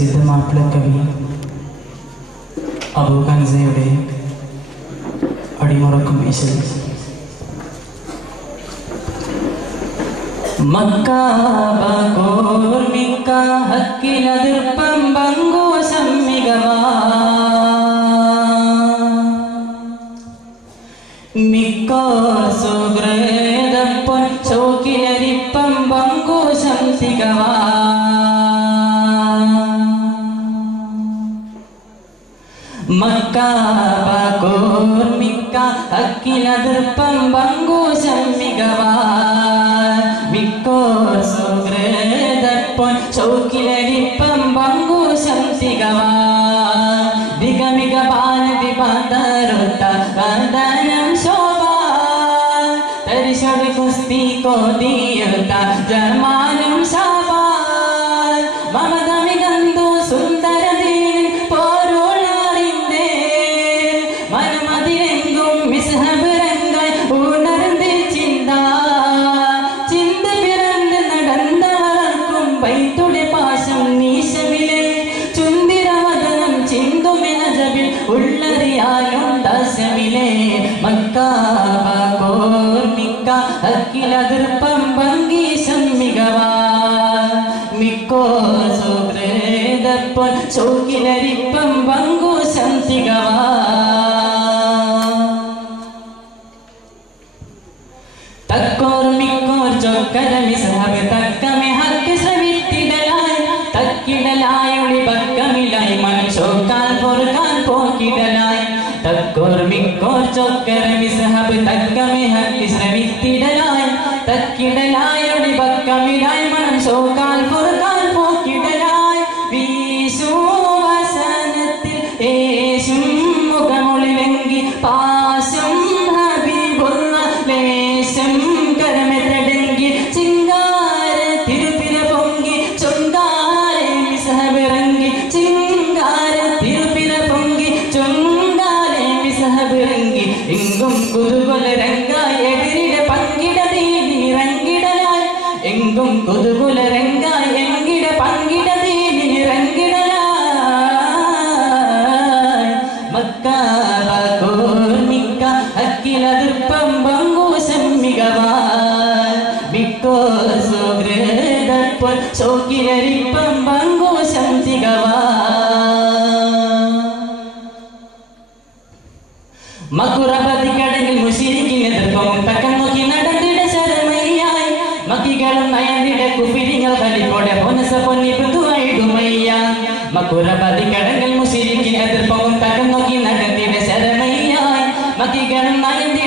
പ്രസിദ്ധ മാപ്പിളക്കവി അബൂ ഹൻസയുടെ അടിമുറക്കും ഈശ്വരി മക്കാബോർമിക്ക ഹക്കിലതിർപ്പം പങ്കു സമ്മികവാ മിക്കോ കാർമിക്ക അക്കില ദൃപ്പം പങ്കൂശം മികവാർ മിക്കോർ സുഹൃതപ്പൊൻ ചൗക്കിലരിപ്പം പങ്കൂശം തികവാർ ദിഗമിക പാലതി പന്തരുത്ത വന്ദനം ശോഭാ തരിശൊരു കുസ്തി കോതിയുത്ത ജമാനം ശാ ಹಕ್ಕಿಲದಿರ್ಪಂ ಬಂಗಿ ಸಮ್ಮಿಗವ ಮಿಕ್ಕೋ ಸೋದ್ರೆ ದರ್ಪನ್ ಸೋಕಿಲರಿಪ್ಪಂ ಬಂಗು ಸಂತಿಗವ ತಕ್ಕೋರ್ ಮಿಕ್ಕೋರ್ ಜೊಕ್ಕದ ಮಿಸಹಗ ತಕ್ಕಮೆ ಹಕ್ಕಿ ಸವಿತ್ತಿಡಲಾಯ ತಕ್ಕಿಡಲಾಯುಳಿ ಬಕ್ಕಮಿಲಾಯ ಮನುಷ್ಯೋ ಕಾಲ್ಪೋರ್ ಕಾಲ್ಪೋಕಿಡಲಾಯ ತಕ್ಕೋರ್ ಮಿಕ್ಕೋರ್ ಜೊಕ್ಕರ ಮಿಸಹಬ ತಕ್ಕಮೆ ಹಕ್ಕಿ Alhamdulillah எங்கும் கொதுகுல ரெங்காய் எங்கிட பங்கிடதே நீ ரங்கிடலாய் மக்கா ും നയനിലെ കുഫിരിങ്ങൾ തലിപ്പോടെ പൊനസ പൊന്നിപ്പുതുമായിടുമയ്യ മക്കുറപതി കടങ്ങൾ മുസിരിക്കിന് എതിർപ്പവും തകം നോക്കി നഗത്തിന്റെ ശരമയ്യായി മക്കികളും നയന്റെ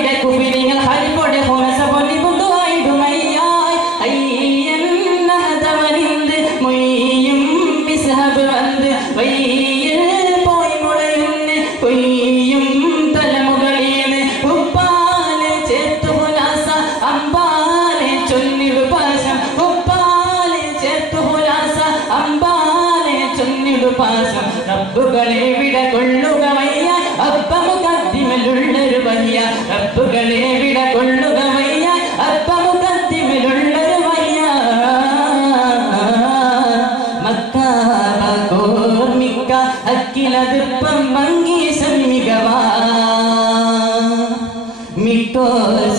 ചൊന്നിടു പാശം റബ്ബുകളെ വിട കൊള്ളുക വയ്യ അപ്പമുഖത്തിമലുള്ളൊരു വയ്യ റബ്ബുകളെ വിട കൊള്ളുക വയ്യ അപ്പമുഖത്തിമലുള്ളൊരു വയ്യ മക്കാബോർമിക്ക അക്കിലതിർപ്പം മങ്കീശം മികവാ മിക്കോ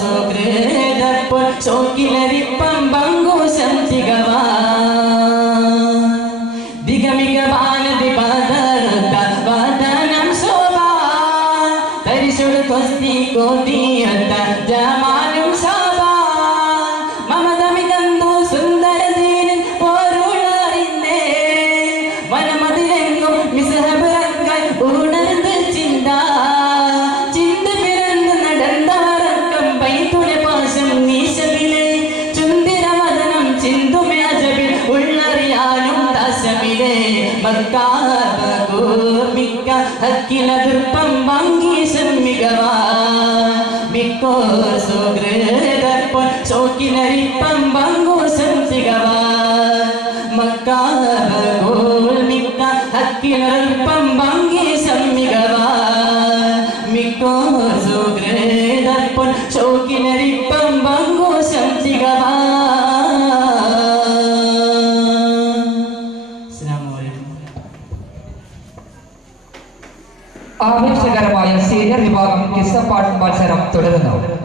സുഗ്രേതപ്പോൾ ചോക്കിലരിപ്പം പങ്കൂശം തികവാ pasti kau diantar jamaah. ಮತ್ತಾಬಗೋ ಮಿಕ್ಕ ಹಕ್ಕಿನ ದುರ್ಪಂಬಂಗಿ ಸಮ್ಮಿಗವ ಮಿಕ್ಕೋ ಸೋಗ್ರ ದರ್ಪ ಸೋಕಿನ ರಿಪ್ಪಂಬಂಗೋ ಸಂಸಿಗವ ಮತ್ತಾಬಗೋ ಮಿಕ್ಕ ಹಕ್ಕಿನ ದುರ್ಪಂಬಂಗಿ ಸಮ್ಮಿಗವ ಮಿಕ್ಕೋ ಸೋಗ್ರ ದರ್ಪ ಸೋಕಿನ ರಿಪ್ಪ ആവേശകരമായ സീനിയർ വിഭാഗം കിസ്സപ്പാട്ട് മത്സരം തുടരുന്നു.